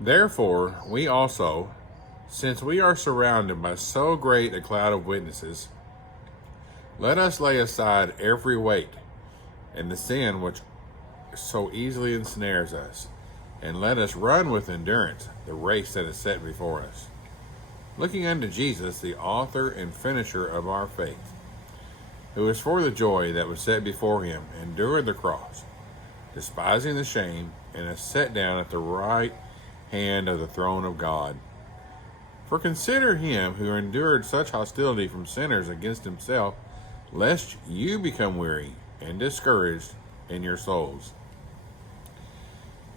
Therefore, we also, since we are surrounded by so great a cloud of witnesses, let us lay aside every weight and the sin which so easily ensnares us, and let us run with endurance the race that is set before us, looking unto Jesus, the author and finisher of our faith, who is for the joy that was set before him endured the cross, despising the shame, and is set down at the right hand of the throne of God. For consider him who endured such hostility from sinners against himself, lest you become weary and discouraged in your souls.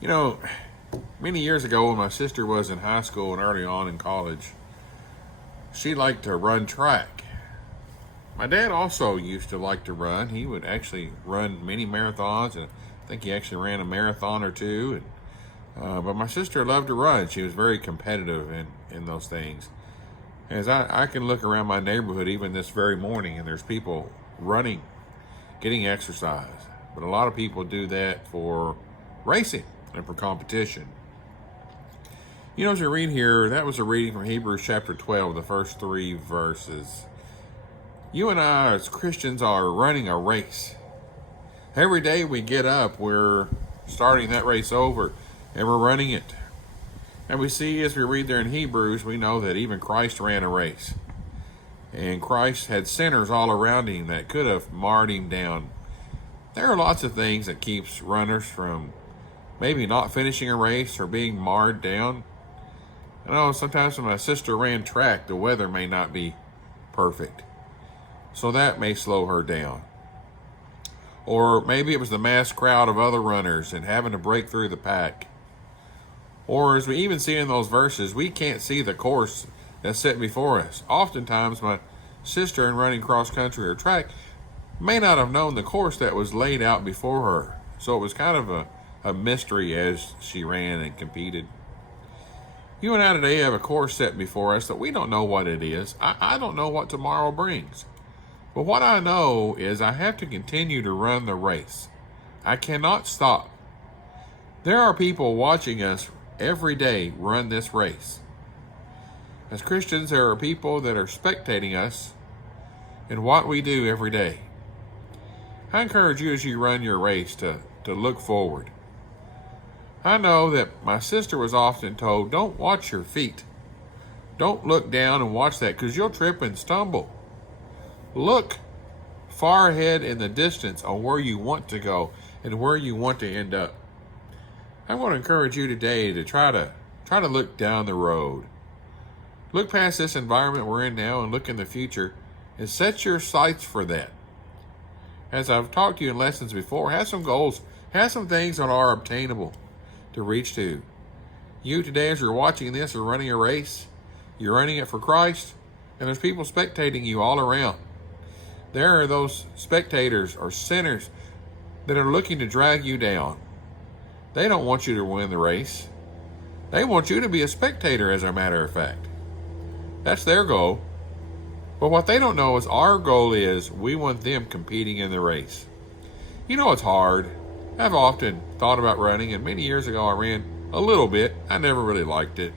You know, many years ago when my sister was in high school and early on in college, she liked to run track. My dad also used to like to run. He would actually run many marathons, and I think he actually ran a marathon or two. But my sister loved to run. She was very competitive in those things. As I can look around my neighborhood even this very morning, and there's people running, getting exercise. But a lot of people do that for racing and for competition. You know, as we read here, that was a reading from Hebrews chapter 12, the first 3 verses. You and I as Christians are running a race. Every day we get up, we're starting that race over, and we're running it. And we see as we read there in Hebrews, we know that even Christ ran a race. And Christ had sinners all around him that could have marred him down. There are lots of things that keeps runners from maybe not finishing a race or being marred down. I know sometimes when my sister ran track, the weather may not be perfect, so that may slow her down. Or maybe it was the mass crowd of other runners and having to break through the pack. Or as we even see in those verses, we can't see the course that's set before us. Oftentimes my sister in running cross country or track may not have known the course that was laid out before her. So it was kind of a mystery as she ran and competed. You and I today have a course set before us that we don't know what it is. I don't know what tomorrow brings. But what I know is I have to continue to run the race. I cannot stop. There are people watching us every day run this race. As Christians, there are people that are spectating us in what we do every day. I encourage you as you run your race to look forward. I know that my sister was often told, don't watch your feet. Don't look down and watch that because you'll trip and stumble. Look far ahead in the distance on where you want to go and where you want to end up. I want to encourage you today to try to look down the road. Look past this environment we're in now and look in the future and set your sights for that. As I've talked to you in lessons before, have some goals, have some things that are obtainable to reach to. You today, as you're watching this, are running a race. You're running it for Christ, and there's people spectating you all around. There are those spectators or sinners that are looking to drag you down. They don't want you to win the race. They want you to be a spectator, as a matter of fact. That's their goal. But what they don't know is our goal is we want them competing in the race. You know, it's hard. I've often thought about running, and many years ago I ran a little bit. I never really liked it.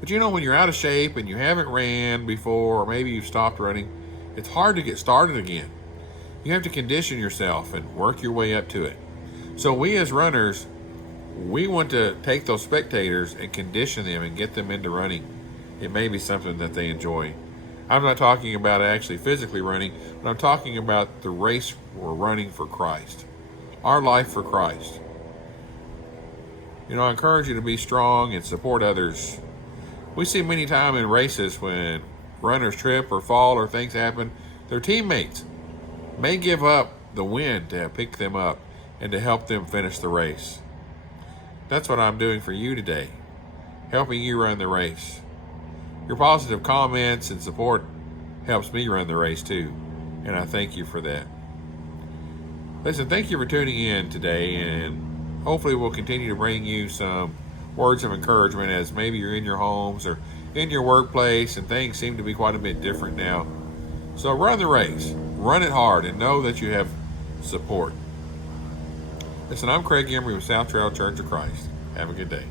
But you know, when you're out of shape and you haven't ran before, or maybe you've stopped running, it's hard to get started again. You have to condition yourself and work your way up to it. So we as runners, we want to take those spectators and condition them and get them into running. It may be something that they enjoy. I'm not talking about actually physically running, but I'm talking about the race we're running for Christ. Our life for Christ. You know, I encourage you to be strong and support others. We see many times in races when runners trip or fall or things happen, their teammates may give up the win to pick them up and to help them finish the race. That's what I'm doing for you today, helping you run the race. Your positive comments and support helps me run the race too, and I thank you for that. Listen, thank you for tuning in today, and hopefully we'll continue to bring you some words of encouragement as maybe you're in your homes or in your workplace and things seem to be quite a bit different now. So run the race, run it hard, and know that you have support. Listen, I'm Craig Emery with South Trail Church of Christ. Have a good day.